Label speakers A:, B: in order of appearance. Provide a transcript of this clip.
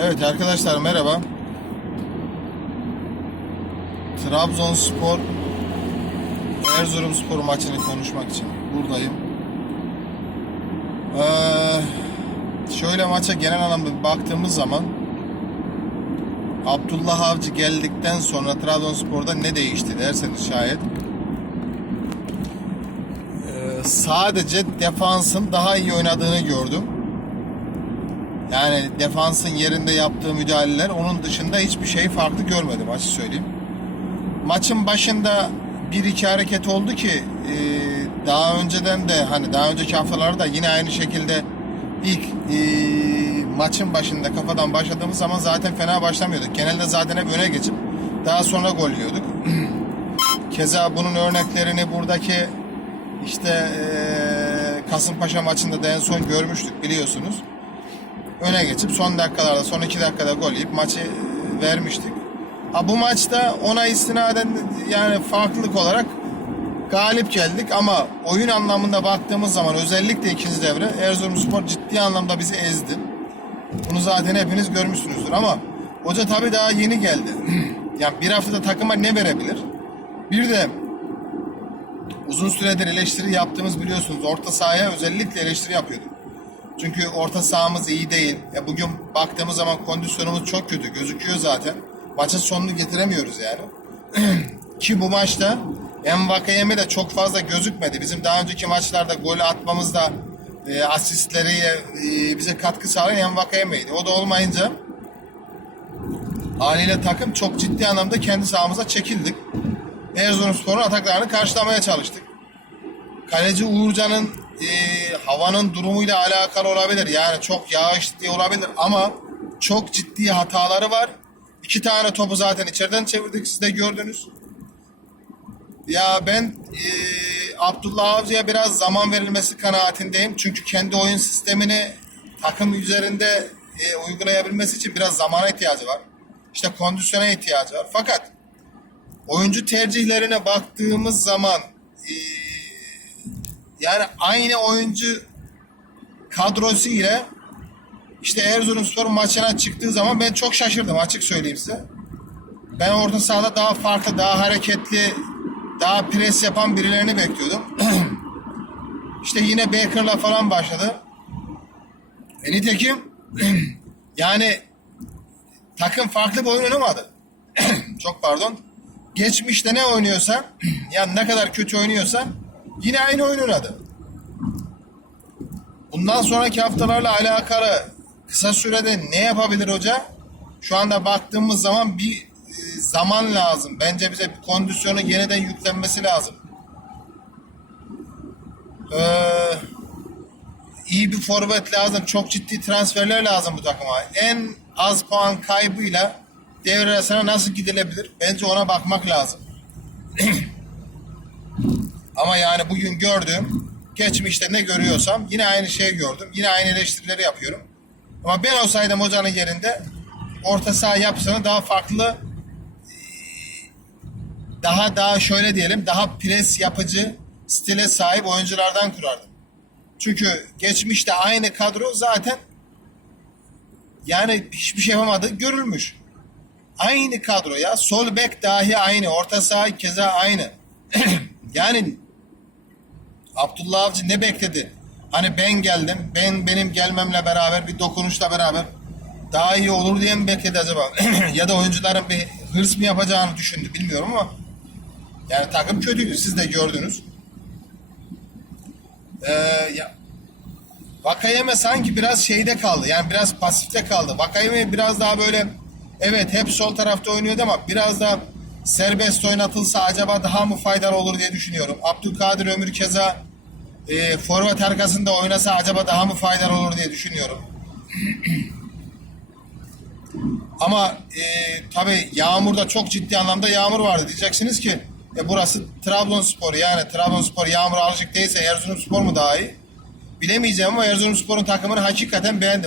A: Evet arkadaşlar merhaba. Trabzonspor Erzurumspor maçını konuşmak için buradayım. Ee, şöyle maça genel anlamda baktığımız zaman Abdullah Avcı geldikten sonra Trabzonspor'da ne değişti derseniz şayet ee, sadece defansın daha iyi oynadığını gördüm. Yani defansın yerinde yaptığı müdahaleler onun dışında hiçbir şey farklı görmedim açık söyleyeyim. Maçın başında bir iki hareket oldu ki e, daha önceden de hani daha önceki haftalarda yine aynı şekilde ilk e, maçın başında kafadan başladığımız zaman zaten fena başlamıyorduk. Genelde zaten hep öne geçip daha sonra gol yiyorduk. Keza bunun örneklerini buradaki işte e, Kasımpaşa maçında da en son görmüştük biliyorsunuz öne geçip son dakikalarda son iki dakikada gol yiyip maçı vermiştik. Ha bu maçta ona istinaden yani farklılık olarak galip geldik ama oyun anlamında baktığımız zaman özellikle ikinci devre Erzurumspor ciddi anlamda bizi ezdi. Bunu zaten hepiniz görmüşsünüzdür ama hoca tabii daha yeni geldi. yani bir haftada takıma ne verebilir? Bir de uzun süredir eleştiri yaptığımız biliyorsunuz. Orta sahaya özellikle eleştiri yapıyorduk. Çünkü orta sahamız iyi değil. Ya bugün baktığımız zaman kondisyonumuz çok kötü. Gözüküyor zaten. Maçın sonunu getiremiyoruz yani. Ki bu maçta Envakayeme de çok fazla gözükmedi. Bizim daha önceki maçlarda gol atmamızda e, asistleri e, bize katkı sağlayan Envakayeme'ydi. O da olmayınca haliyle takım çok ciddi anlamda kendi sahamıza çekildik. Erzurumspor'un ataklarını karşılamaya çalıştık. Kaleci Uğurcan'ın e, havanın durumuyla alakalı olabilir. Yani çok yağışlı olabilir ama çok ciddi hataları var. İki tane topu zaten içeriden çevirdik siz de gördünüz. Ya ben e, Abdullah Avcı'ya biraz zaman verilmesi kanaatindeyim. Çünkü kendi oyun sistemini takım üzerinde e, uygulayabilmesi için biraz zamana ihtiyacı var. İşte kondisyona ihtiyacı var. Fakat oyuncu tercihlerine baktığımız zaman e, yani aynı oyuncu kadrosu ile işte Erzurumspor maçına çıktığı zaman ben çok şaşırdım açık söyleyeyim size. Ben orta sahada daha farklı, daha hareketli, daha pres yapan birilerini bekliyordum. işte yine Baker'la falan başladı. E nitekim yani takım farklı bir oyun oynamadı. çok pardon. Geçmişte ne oynuyorsa yani ne kadar kötü oynuyorsa yine aynı oyun oynadı. Bundan sonraki haftalarla alakalı kısa sürede ne yapabilir hoca? Şu anda baktığımız zaman bir e, zaman lazım. Bence bize bir kondisyonu yeniden yüklenmesi lazım. Ee, iyi bir forvet lazım. Çok ciddi transferler lazım bu takıma. En az puan kaybıyla devre arasına nasıl gidilebilir? Bence ona bakmak lazım. Ama yani bugün gördüğüm geçmişte ne görüyorsam yine aynı şeyi gördüm. Yine aynı eleştirileri yapıyorum. Ama ben olsaydım hocanın yerinde orta saha yapısını daha farklı daha daha şöyle diyelim daha pres yapıcı stile sahip oyunculardan kurardım. Çünkü geçmişte aynı kadro zaten yani hiçbir şey yapamadı görülmüş. Aynı kadro ya. Sol bek dahi aynı. Orta saha keza aynı. yani Abdullah Avcı ne bekledi? Hani ben geldim. Ben benim gelmemle beraber bir dokunuşla beraber daha iyi olur diye mi bekledi acaba? ya da oyuncuların bir hırs mı yapacağını düşündü bilmiyorum ama yani takım kötüydü. Siz de gördünüz. Ee, ya Vakayeme sanki biraz şeyde kaldı. Yani biraz pasifte kaldı. Vakayeme biraz daha böyle evet hep sol tarafta oynuyordu ama biraz daha serbest oynatılsa acaba daha mı faydalı olur diye düşünüyorum. Abdülkadir Ömür keza e, forvet arkasında oynasa acaba daha mı faydalı olur diye düşünüyorum. Ama e, tabi yağmurda çok ciddi anlamda yağmur vardı. Diyeceksiniz ki e, burası Trabzonspor yani Trabzonspor yağmur alışık değilse Erzurumspor mu daha iyi? Bilemeyeceğim ama Erzurumspor'un takımını hakikaten beğendim.